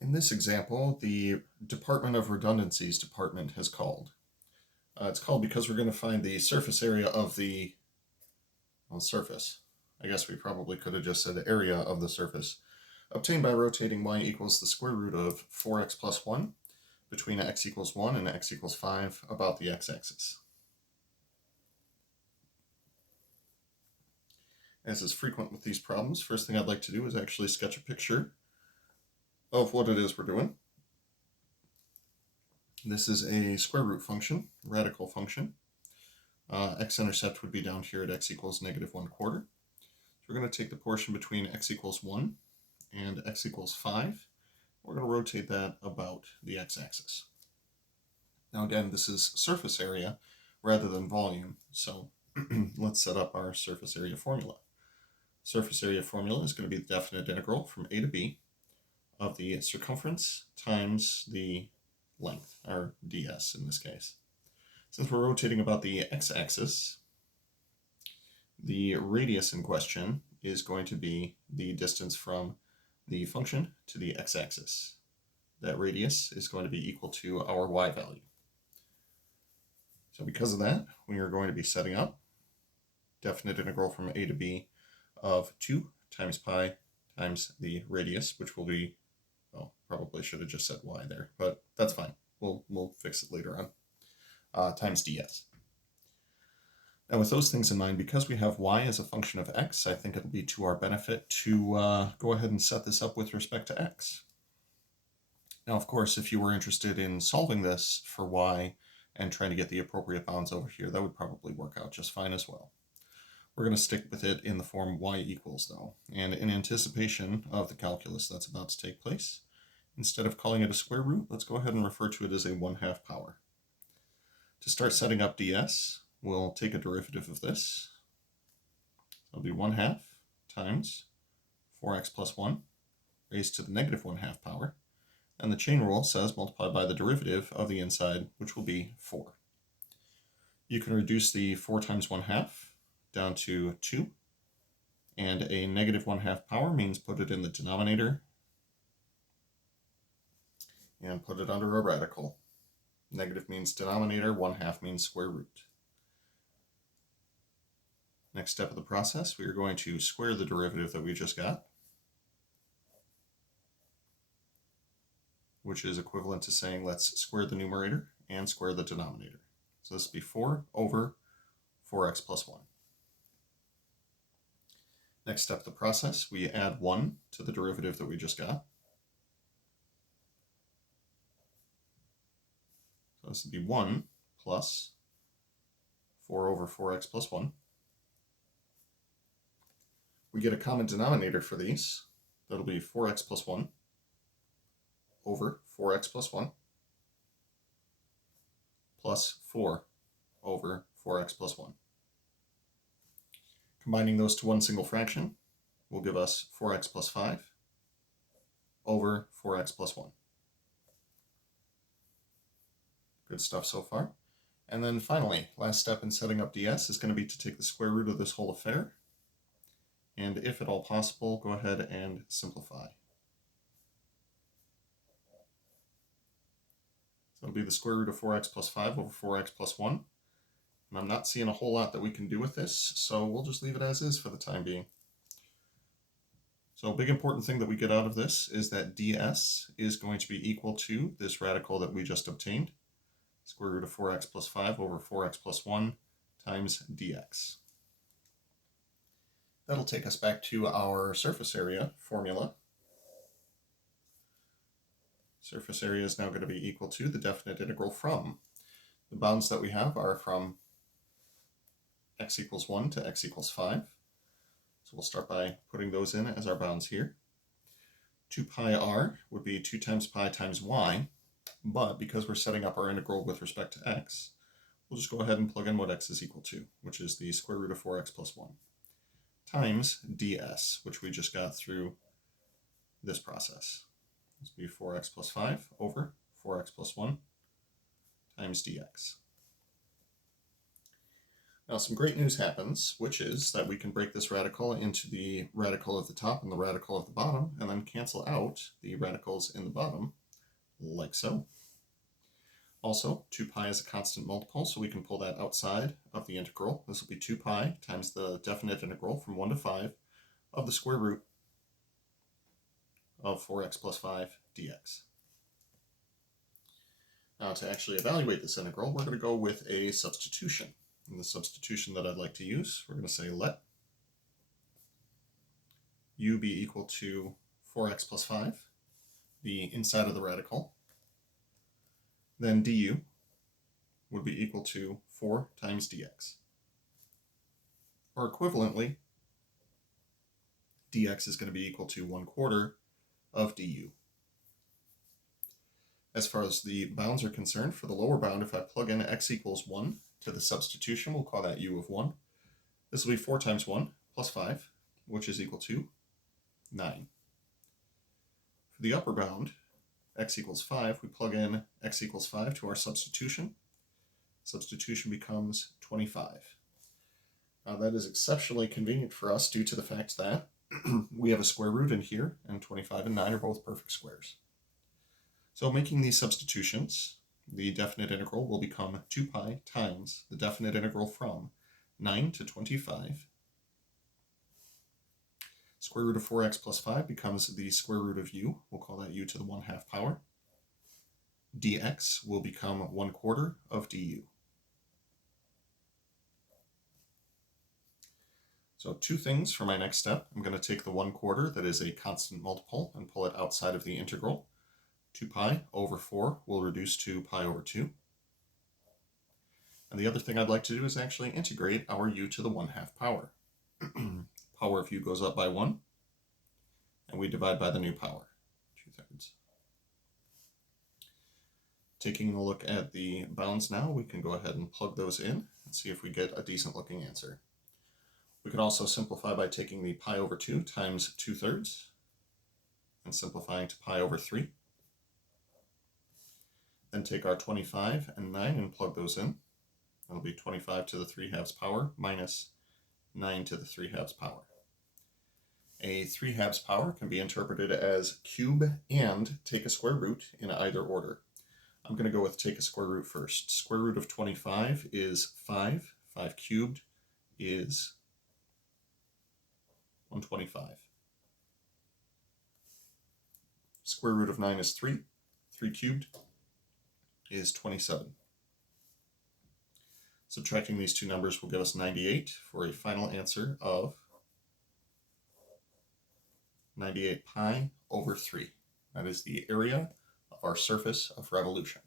In this example, the Department of Redundancies department has called. It's called because we're going to find the surface area of the surface. I guess we probably could have just said the area of the surface, obtained by rotating y equals the square root of 4x plus 1 between x equals 1 and x equals 5 about the x-axis. As is frequent with these problems, first thing I'd like to do is actually sketch a picture of what it is we're doing. This is a square root function, radical function. X-intercept would be down here at x equals -1/4. So we're going to take the portion between x equals 1 and x equals 5. We're going to rotate that about the x-axis. Now again, this is surface area rather than volume, so let's set up our surface area formula. Surface area formula is going to be the definite integral from a to b of the circumference times the length, or ds in this case. Since we're rotating about the x-axis, the radius in question is going to be the distance from the function to the x-axis. That radius is going to be equal to our y value. So because of that, we are going to be setting up definite integral from a to b of 2 times pi times the radius, which will be, well, probably should have just said y there, but that's fine. We'll fix it later on, times ds. Now with those things in mind, because we have y as a function of x, I think it'll be to our benefit to go ahead and set this up with respect to x. Now, of course, if you were interested in solving this for y and trying to get the appropriate bounds over here, that would probably work out just fine as well. We're going to stick with it in the form y equals, though, and in anticipation of the calculus that's about to take place, instead of calling it a square root, let's go ahead and refer to it as a 1/2 power. To start setting up ds, we'll take a derivative of this. It'll be 1/2 times 4x plus 1 raised to the -1/2 power, and the chain rule says multiply by the derivative of the inside, which will be 4. You can reduce the 4 times 1/2 down to 2, and a -1/2 power means put it in the denominator and put it under a radical. Negative means denominator, 1/2 means square root. Next step of the process, we are going to square the derivative that we just got, which is equivalent to saying let's square the numerator and square the denominator. So this will be 4 over 4x plus 1. Next step of the process, we add 1 to the derivative that we just got. So this would be 1 plus 4 over 4x plus 1. We get a common denominator for these. That'll be 4x plus 1 over 4x plus 1 plus 4 over 4x plus 1. Combining those to one single fraction will give us 4x plus 5 over 4x plus 1. Good stuff so far. And then finally, last step in setting up ds is going to be to take the square root of this whole affair, and if at all possible, go ahead and simplify. So it'll be the square root of 4x plus 5 over 4x plus 1. And I'm not seeing a whole lot that we can do with this, so we'll just leave it as is for the time being. So a big important thing that we get out of this is that ds is going to be equal to this radical that we just obtained, square root of 4x plus 5 over 4x plus 1 times dx. That'll take us back to our surface area formula. Surface area is now going to be equal to the definite integral from. The bounds that we have are from x equals 1 to x equals 5. So we'll start by putting those in as our bounds here. 2 pi r would be 2 times pi times y, but because we're setting up our integral with respect to x, we'll just go ahead and plug in what x is equal to, which is the square root of 4x plus 1, times ds, which we just got through this process. This will be 4x plus 5 over 4x plus 1 times dx. Now some great news happens, which is that we can break this radical into the radical at the top and the radical at the bottom, and then cancel out the radicals in the bottom, like so. Also, 2 pi is a constant multiple, so we can pull that outside of the integral. This will be 2 pi times the definite integral from 1 to 5 of the square root of 4x plus 5 dx. Now to actually evaluate this integral, we're going to go with a substitution. And the substitution that I'd like to use, we're going to say let u be equal to 4x plus 5, the inside of the radical. Then du would be equal to 4 times dx. Or equivalently, dx is going to be equal to 1/4 of du. As far as the bounds are concerned, for the lower bound, if I plug in x equals 1 to the substitution, we'll call that u of 1. This will be 4 times 1 plus 5, which is equal to 9. For the upper bound, x equals 5, we plug in x equals 5 to our substitution. Substitution becomes 25. Now that is exceptionally convenient for us due to the fact that we have a square root in here, and 25 and 9 are both perfect squares. So making these substitutions, the definite integral will become 2 pi times the definite integral from 9 to 25. Square root of 4x plus 5 becomes the square root of u. We'll call that u to the 1/2 power. dx will become 1/4 of du. So 2 things for my next step. I'm going to take the 1/4 that is a constant multiple and pull it outside of the integral. 2 pi over 4 will reduce to pi over 2. And the other thing I'd like to do is actually integrate our u to the 1/2 power. Power of u goes up by 1, and we divide by the new power, 2/3. Taking a look at the bounds now, we can go ahead and plug those in and see if we get a decent looking answer. We can also simplify by taking the pi over 2 times 2/3 and simplifying to pi over 3. Then take our 25 and 9 and plug those in. That'll be 25 to the 3/2 power minus 9 to the 3/2 power. A 3/2 power can be interpreted as cube and take a square root in either order. I'm going to go with take a square root first. Square root of 25 is 5. 5 cubed is 125. Square root of 9 is 3. 3 cubed is 27. Subtracting these two numbers will give us 98 for a final answer of 98 pi over 3. That is the area of our surface of revolution.